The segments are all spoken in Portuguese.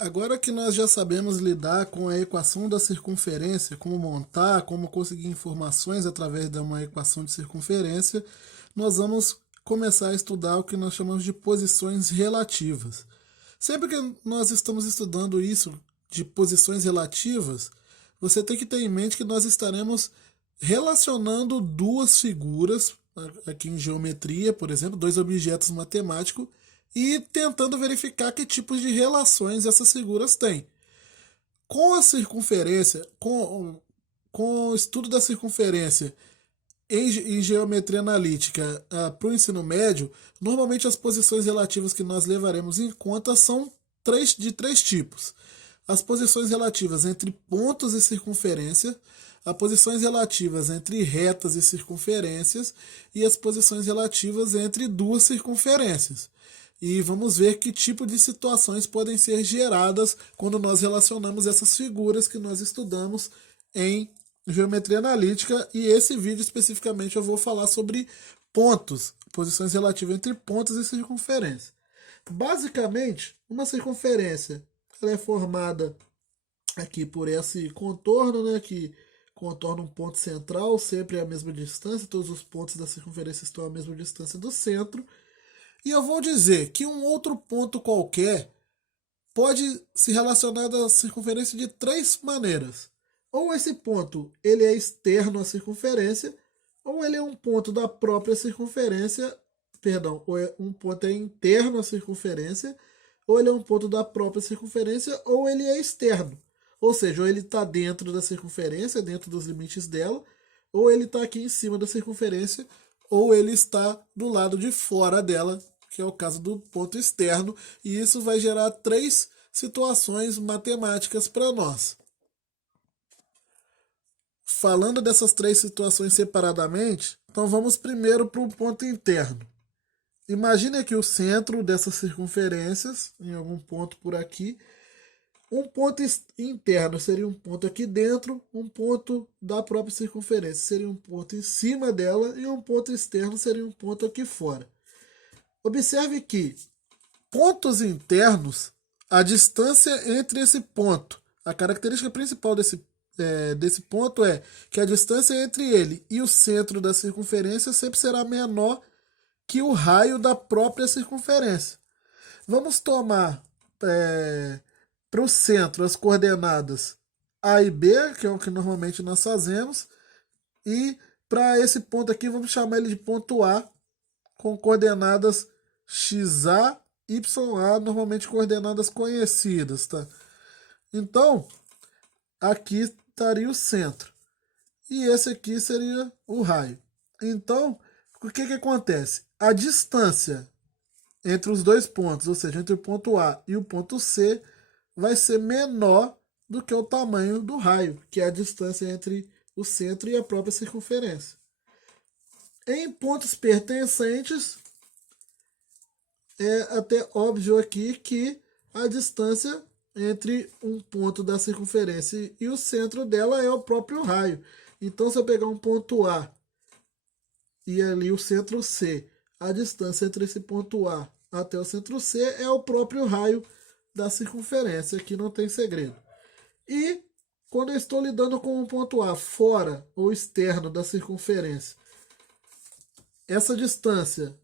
Agora que nós já sabemos lidar com a equação da circunferência, como montar, como conseguir informações através de uma equação de circunferência, nós vamos começar a estudar o que nós chamamos de posições relativas. Sempre que nós estamos estudando isso de posições relativas, você tem que ter em mente que nós estaremos relacionando duas figuras, aqui em geometria, por exemplo, dois objetos matemáticos, e tentando verificar que tipos de relações essas figuras têm. Com a circunferência, com o estudo da circunferência em geometria analítica para o ensino médio, normalmente as posições relativas que nós levaremos em conta são de três tipos. As posições relativas entre pontos e circunferência, as posições relativas entre retas e circunferências e as posições relativas entre duas circunferências. E vamos ver que tipo de situações podem ser geradas quando nós relacionamos essas figuras que nós estudamos em geometria analítica. E esse vídeo especificamente eu vou falar sobre pontos, posições relativas entre pontos e circunferência. Basicamente, uma circunferência ela é formada aqui por esse contorno, né, que contorna um ponto central, sempre a mesma distância, todos os pontos da circunferência estão à mesma distância do centro. E eu vou dizer que um outro ponto qualquer pode se relacionar à circunferência de três maneiras. Ou esse ponto ele é externo à circunferência, ou ele é um ponto da própria circunferência, perdão, ou um ponto é interno à circunferência, ou ele é um ponto da própria circunferência, ou ele é externo. Ou seja, ou ele está dentro da circunferência, dentro dos limites dela, ou ele está aqui em cima da circunferência, ou ele está do lado de fora dela, que é o caso do ponto externo, e isso vai gerar três situações matemáticas para nós. Falando dessas três situações separadamente, então vamos primeiro para o ponto interno. Imagine aqui o centro dessas circunferências, em algum ponto por aqui. Um ponto interno seria um ponto aqui dentro, um ponto da própria circunferência seria um ponto em cima dela, e um ponto externo seria um ponto aqui fora. Observe que pontos internos, a distância entre esse ponto, a característica principal desse ponto é que a distância entre ele e o centro da circunferência sempre será menor que o raio da própria circunferência. Vamos tomar para o centro as coordenadas A e B, que é o que normalmente nós fazemos, e para esse ponto aqui vamos chamar ele de ponto A, com coordenadas XA, YA, normalmente coordenadas conhecidas, tá? Então, aqui estaria o centro. E esse aqui seria o raio. Então, o que acontece? A distância entre os dois pontos, ou seja, entre o ponto A e o ponto C, vai ser menor do que o tamanho do raio, que é a distância entre o centro e a própria circunferência. Em pontos pertencentes, é até óbvio aqui que a distância entre um ponto da circunferência e o centro dela é o próprio raio. Então, se eu pegar um ponto A e ali o centro C, a distância entre esse ponto A até o centro C é o próprio raio da circunferência. Aqui não tem segredo. E quando eu estou lidando com um ponto A fora ou externo da circunferência, essa distância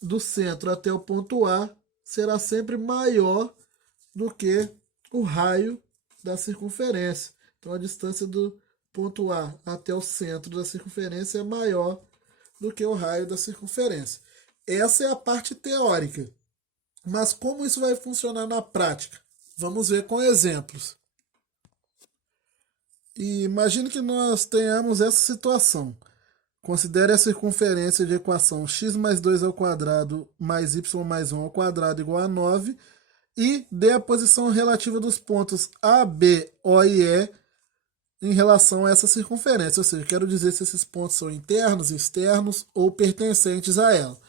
do centro até o ponto A será sempre maior do que o raio da circunferência. Então a distância do ponto A até o centro da circunferência é maior do que o raio da circunferência. Essa é a parte teórica. Mas como isso vai funcionar na prática? Vamos ver com exemplos. E imagine que nós tenhamos essa situação. Considere a circunferência de equação x mais 2 ao quadrado mais y mais 1 ao quadrado igual a 9 e dê a posição relativa dos pontos A, B, O e E em relação a essa circunferência. Ou seja, quero dizer se esses pontos são internos, externos ou pertencentes a ela.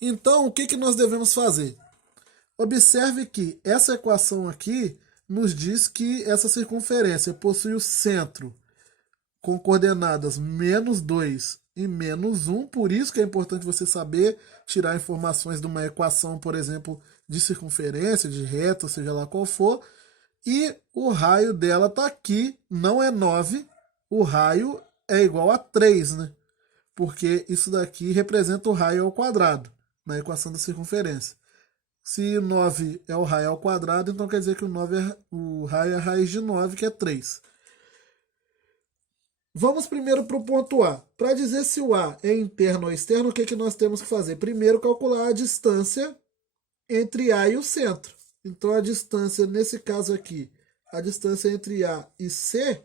Então, o que nós devemos fazer? Observe que essa equação aqui nos diz que essa circunferência possui o centro com coordenadas menos 2 e menos 1, por isso que é importante você saber tirar informações de uma equação, por exemplo, de circunferência, de reta, seja lá qual for, e o raio dela está aqui, não é 9, o raio é igual a 3, né? Porque isso daqui representa o raio ao quadrado, na equação da circunferência. Se 9 é o raio ao quadrado, então quer dizer que o raio é a raiz de 9, que é 3. Vamos primeiro para o ponto A. Para dizer se o A é interno ou externo, o que nós temos que fazer? Primeiro, calcular a distância entre A e o centro. Então, a distância, nesse caso aqui, a distância entre A e C,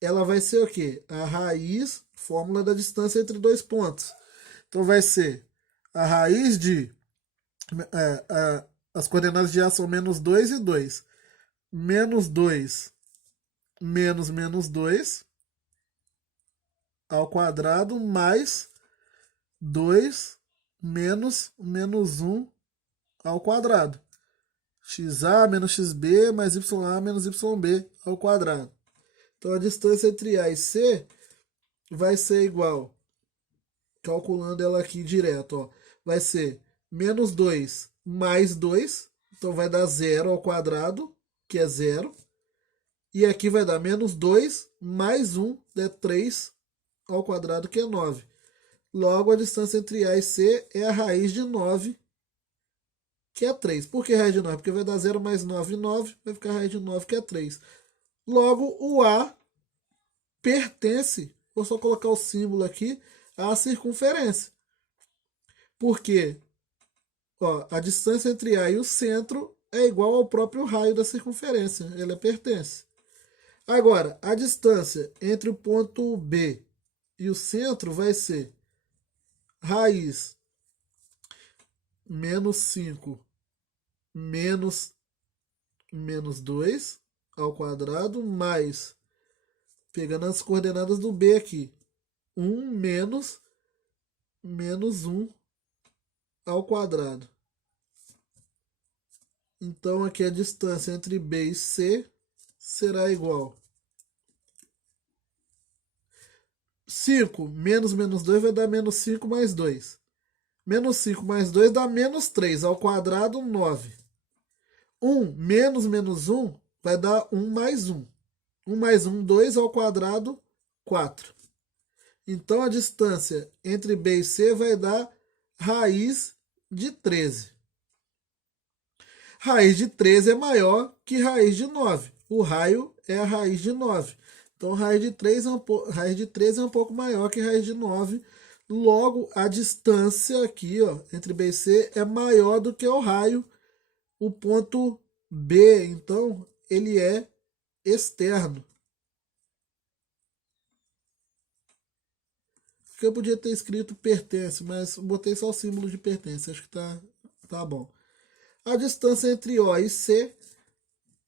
ela vai ser o quê? A raiz, fórmula da distância entre dois pontos. Então, vai ser a raiz de... as coordenadas de A são menos 2 e 2. Menos 2 menos menos 2 ao quadrado mais 2 menos menos 1 ao quadrado. XA menos XB mais YA menos YB ao quadrado. Então a distância entre A e C vai ser igual, calculando ela aqui direto, ó, vai ser menos 2 mais 2, então vai dar 0 ao quadrado, que é 0. E aqui vai dar menos 2 mais 1, é 3 ao quadrado, que é 9. Logo, a distância entre A e C é a raiz de 9, que é 3. Por que raiz de 9? Porque vai dar 0 mais 9, 9, vai ficar a raiz de 9, que é 3. Logo, o A pertence, vou só colocar o símbolo aqui, à circunferência. Porque a distância entre A e o centro é igual ao próprio raio da circunferência, ela pertence. Agora, a distância entre o ponto B e o centro vai ser raiz menos 5 menos menos 2 ao quadrado mais, pegando as coordenadas do B aqui, 1 menos menos 1 ao quadrado. Então aqui a distância entre B e C será igual 5 menos menos 2 vai dar menos 5 mais 2. Menos 5 mais 2 dá menos 3 ao quadrado, 9. 1 menos menos 1 vai dar 1 mais 1. 1 mais 1, 2 ao quadrado, 4. Então a distância entre B e C vai dar raiz de 13. Raiz de 13 é maior que raiz de 9. O raio é a raiz de 9. Então, raiz de 13 é um pouco maior que raiz de 9. Logo, a distância aqui, ó, entre B e C é maior do que o raio. O ponto B, então, ele é externo. Eu podia ter escrito pertence, mas botei só o símbolo de pertence. Acho que tá bom. A distância entre O e C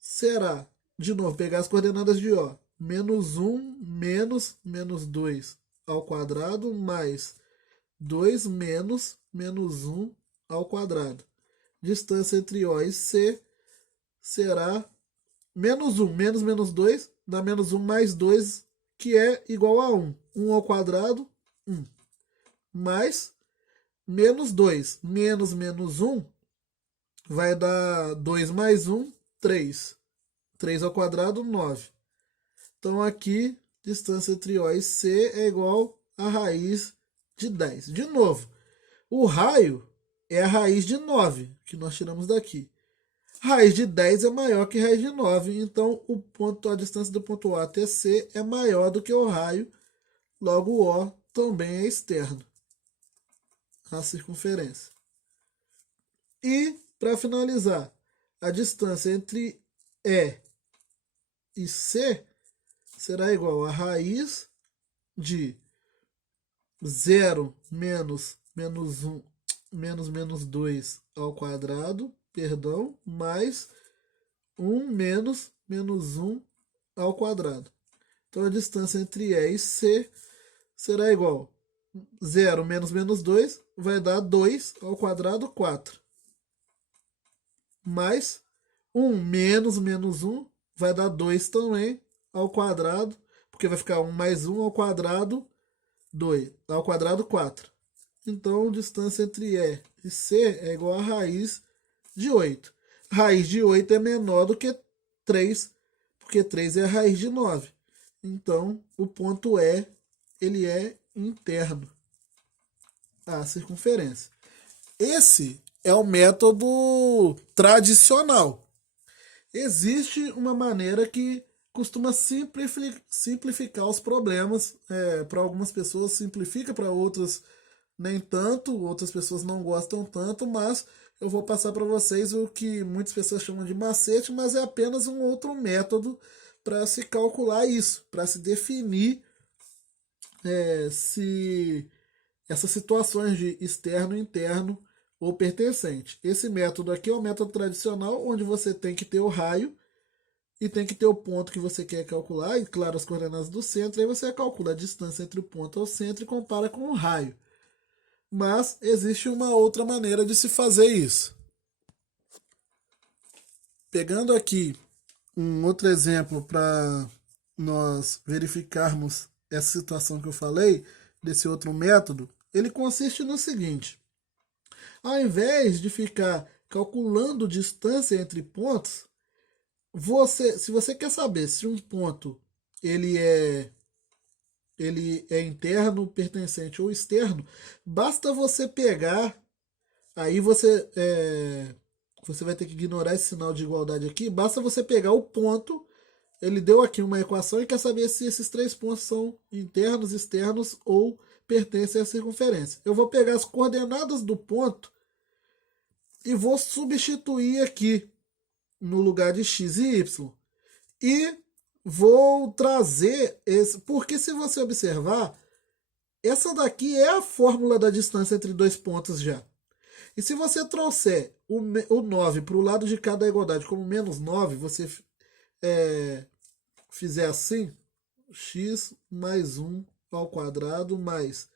será, de novo, pegar as coordenadas de O. Menos 1 menos menos 2 ao quadrado mais 2 menos menos 1 ao quadrado. Distância entre O e C será menos 1 menos menos 2 dá menos 1 mais 2, que é igual a 1. 1 ao quadrado, 1. Mais menos 2 menos menos 1 vai dar 2 mais 1, 3. 3 ao quadrado, 9. Então aqui, distância entre O e C é igual a raiz de 10. De novo, o raio é a raiz de 9, que nós tiramos daqui. Raiz de 10 é maior que raiz de 9, então a distância do ponto A até C é maior do que o raio, logo o O também é externo, a circunferência. E, para finalizar, a distância entre E C será igual a raiz de 0 menos menos 1 menos menos 2 ao quadrado, mais 1 menos menos 1 ao quadrado. Então a distância entre E e C será igual a 0 menos menos 2 vai dar 2 ao quadrado, 4. Mais 1 menos menos 1 vai dar 2 também ao quadrado, porque vai ficar 1 mais 1 ao quadrado, 2 ao quadrado, 4. Então, a distância entre E e C é igual a raiz de 8. Raiz de 8 é menor do que 3, porque 3 é a raiz de 9. Então, o ponto E, ele é interno à circunferência. Esse é o método tradicional. Existe uma maneira que costuma simplificar os problemas. Para algumas pessoas simplifica, para outras nem tanto, outras pessoas não gostam tanto, mas eu vou passar para vocês o que muitas pessoas chamam de macete, mas é apenas um outro método para se calcular isso, para se definir se essas situações de externo, interno ou pertencente. Esse método aqui é o método tradicional, onde você tem que ter o raio e tem que ter o ponto que você quer calcular, e claro, as coordenadas do centro, aí você calcula a distância entre o ponto ao centro e compara com o raio. Mas existe uma outra maneira de se fazer isso. Pegando aqui um outro exemplo para nós verificarmos essa situação que eu falei, desse outro método, ele consiste no seguinte: ao invés de ficar calculando distância entre pontos, se você quer saber se um ponto ele é interno, pertencente ou externo, basta você pegar, aí você vai ter que ignorar esse sinal de igualdade aqui, basta você pegar o ponto, ele deu aqui uma equação e quer saber se esses três pontos são internos, externos ou pertencem à circunferência. Eu vou pegar as coordenadas do ponto e vou substituir aqui no lugar de x e y. E vou trazer esse, porque se você observar, essa daqui é a fórmula da distância entre dois pontos já. E se você trouxer o 9 para o lado de cada igualdade como menos 9, você fizer assim, x mais 1 ao quadrado mais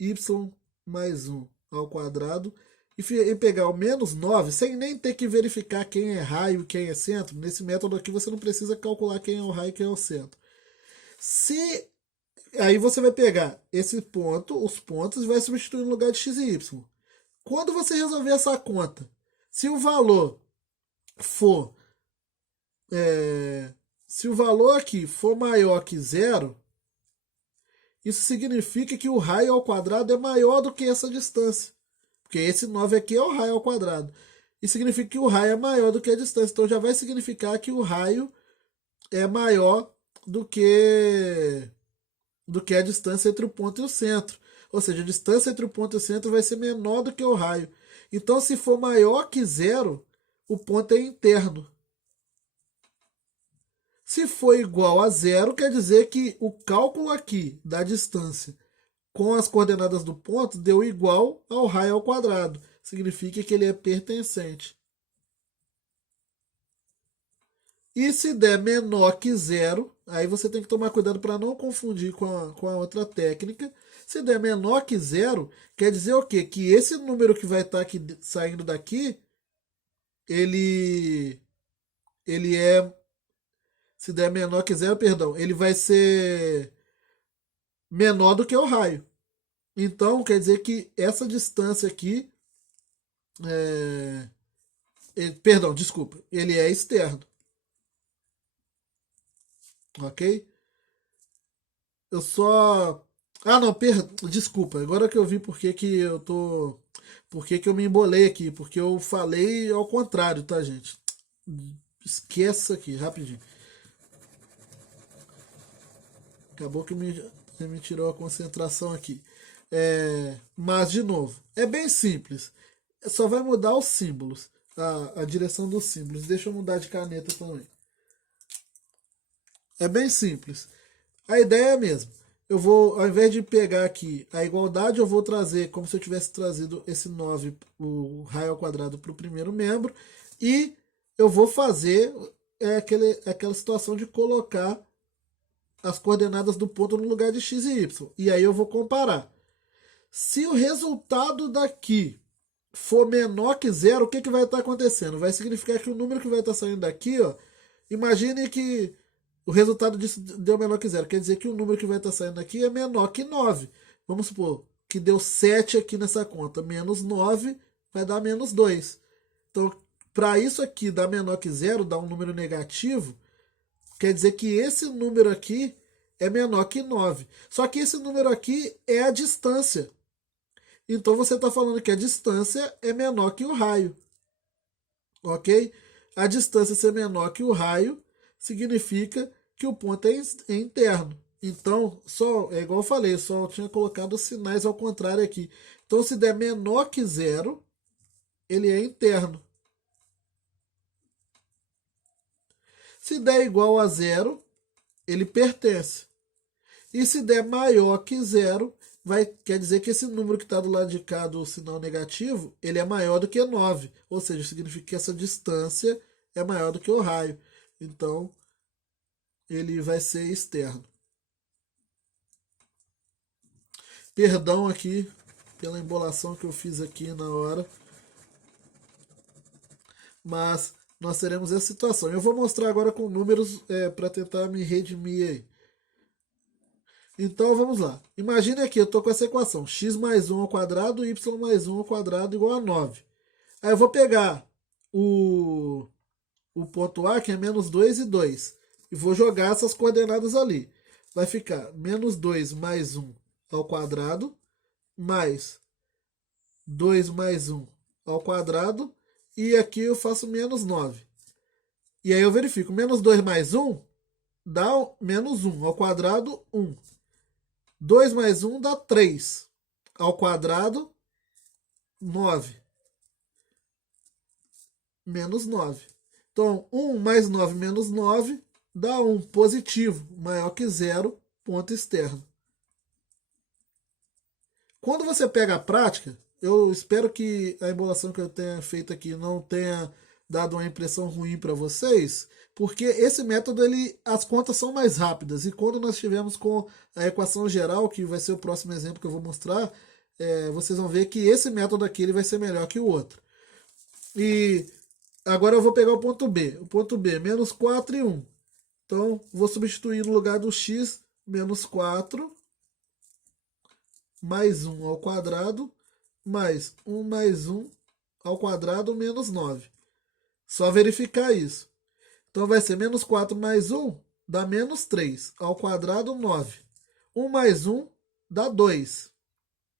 y mais 1 ao quadrado, e pegar o menos 9, sem nem ter que verificar quem é raio e quem é centro. Nesse método aqui você não precisa calcular quem é o raio e quem é o centro. Aí você vai pegar esse ponto, os pontos, e vai substituir no lugar de x e y. Quando você resolver essa conta, se o valor for se o valor aqui for maior que zero, isso significa que o raio ao quadrado é maior do que essa distância. Porque esse 9 aqui é o raio ao quadrado. E significa que o raio é maior do que a distância. Então já vai significar que o raio é maior do que a distância entre o ponto e o centro. Ou seja, a distância entre o ponto e o centro vai ser menor do que o raio. Então, se for maior que zero, o ponto é interno. Se for igual a zero, quer dizer que o cálculo aqui da distância com as coordenadas do ponto deu igual ao raio ao quadrado. Significa que ele é pertencente. E se der menor que zero, aí você tem que tomar cuidado para não confundir com a outra técnica. Se der menor que zero, quer dizer o quê? Que esse número que vai estar aqui, saindo daqui, ele é... Se der menor que zero, perdão, ele vai ser menor do que o raio. Então, quer dizer que essa distância aqui, perdão, desculpa, ele é externo. Ok? Eu só... Ah, não, desculpa. Agora que eu vi por que que eu tô... Por que que eu me embolei aqui. Porque eu falei ao contrário, tá, gente? Esqueça aqui, rapidinho. Acabou que me tirou a concentração aqui. Mas, de novo, é bem simples. Só vai mudar os símbolos. A direção dos símbolos. Deixa eu mudar de caneta também. É bem simples. A ideia é a mesma. Eu vou, ao invés de pegar aqui a igualdade, eu vou trazer como se eu tivesse trazido esse 9, o raio ao quadrado, para o primeiro membro. E eu vou fazer aquela situação de colocar as coordenadas do ponto no lugar de x e y. E aí eu vou comparar. Se o resultado daqui for menor que zero, o que vai estar acontecendo? Vai significar que o número que vai estar saindo daqui, ó, imagine que o resultado disso deu menor que zero. Quer dizer que o número que vai estar saindo aqui é menor que 9. Vamos supor que deu 7 aqui nessa conta. Menos 9 vai dar menos 2. Então, Para isso aqui dar menor que zero, dar um número negativo, quer dizer que esse número aqui é menor que 9. Só que esse número aqui é a distância. Então você está falando que a distância é menor que o raio. Ok? A distância ser menor que o raio significa que o ponto é interno. Então, é igual eu falei, só tinha colocado os sinais ao contrário aqui. Então, se der menor que zero, ele é interno. Se der igual a zero, ele pertence. E se der maior que zero, quer dizer que esse número que está do lado de cá do sinal negativo, ele é maior do que 9. Ou seja, significa que essa distância é maior do que o raio. Então, ele vai ser externo. Perdão aqui pela embolação que eu fiz aqui na hora. Mas nós teremos essa situação. Eu vou mostrar agora com números para tentar me redimir aí. Então vamos lá. Imagine aqui, eu estou com essa equação. X mais 1 ao quadrado, y mais 1 ao quadrado igual a 9. Aí eu vou pegar o ponto A, que é menos 2 e 2. E vou jogar essas coordenadas ali. Vai ficar menos 2 mais 1 ao quadrado, mais 2 mais 1 ao quadrado, e aqui eu faço menos 9. E aí eu verifico, menos 2 mais 1 dá menos 1 ao quadrado, 1. 2 mais 1 dá 3 ao quadrado, 9. Menos 9. Então, 1 mais 9 menos 9 dá 1 positivo, maior que zero, ponto externo. Quando você pega a prática, eu espero que a embolação que eu tenha feito aqui não tenha dado uma impressão ruim para vocês, porque esse método, as contas são mais rápidas. E quando nós estivermos com a equação geral, que vai ser o próximo exemplo que eu vou mostrar, vocês vão ver que esse método aqui ele vai ser melhor que o outro. E agora eu vou pegar o ponto B. O ponto B, menos 4 e 1. Então, vou substituir no lugar do x, menos 4 mais 1 ao quadrado, mais 1 mais 1 ao quadrado, menos 9. Só verificar isso. Então vai ser menos 4 mais 1 dá menos 3. Ao quadrado, 9. 1 mais 1 dá 2.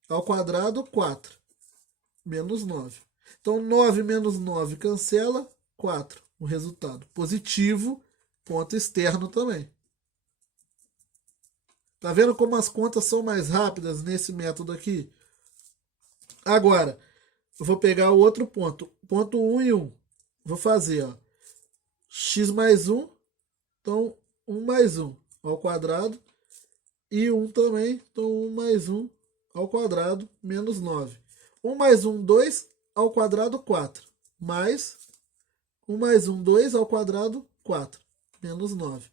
Ao quadrado, 4. Menos 9. Então 9 menos 9 cancela, 4. O resultado positivo, ponto externo também. Tá vendo como as contas são mais rápidas nesse método aqui? Agora, eu vou pegar o outro ponto. Ponto 1 e 1. Vou fazer, ó. X mais 1. Então, 1 mais 1 ao quadrado. E 1 também. Então, 1 mais 1 ao quadrado, menos 9. 1 mais 1, 2 ao quadrado, 4. Mais 1 mais 1, 2 ao quadrado, 4. Menos 9.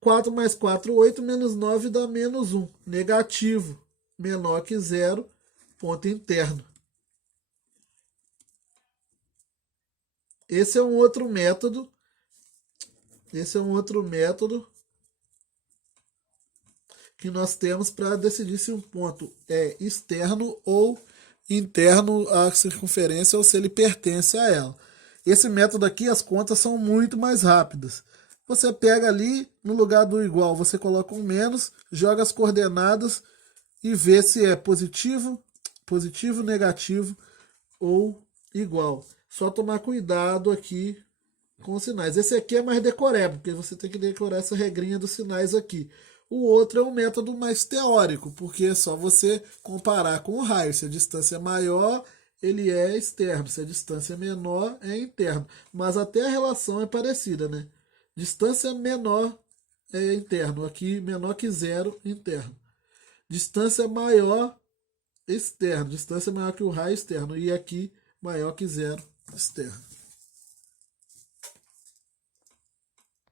4 mais 4, 8, menos 9 dá menos 1. Negativo, menor que zero, ponto interno. Esse é um outro método. Que nós temos para decidir se um ponto é externo ou interno à circunferência ou se ele pertence a ela. Esse método aqui, as contas são muito mais rápidas. Você pega ali, no lugar do igual, você coloca um menos, joga as coordenadas e vê se é positivo, negativo ou igual. Só tomar cuidado aqui com os sinais. Esse aqui é mais decoreba, porque você tem que decorar essa regrinha dos sinais aqui. O outro é um método mais teórico, porque é só você comparar com o raio. Se a distância é maior, ele é externo. Se a distância é menor, é interno. Mas até a relação é parecida, né? Distância menor é interno. Aqui, menor que zero, interno. Distância maior, externo. Distância maior que o raio, externo. E aqui, maior que zero, externo.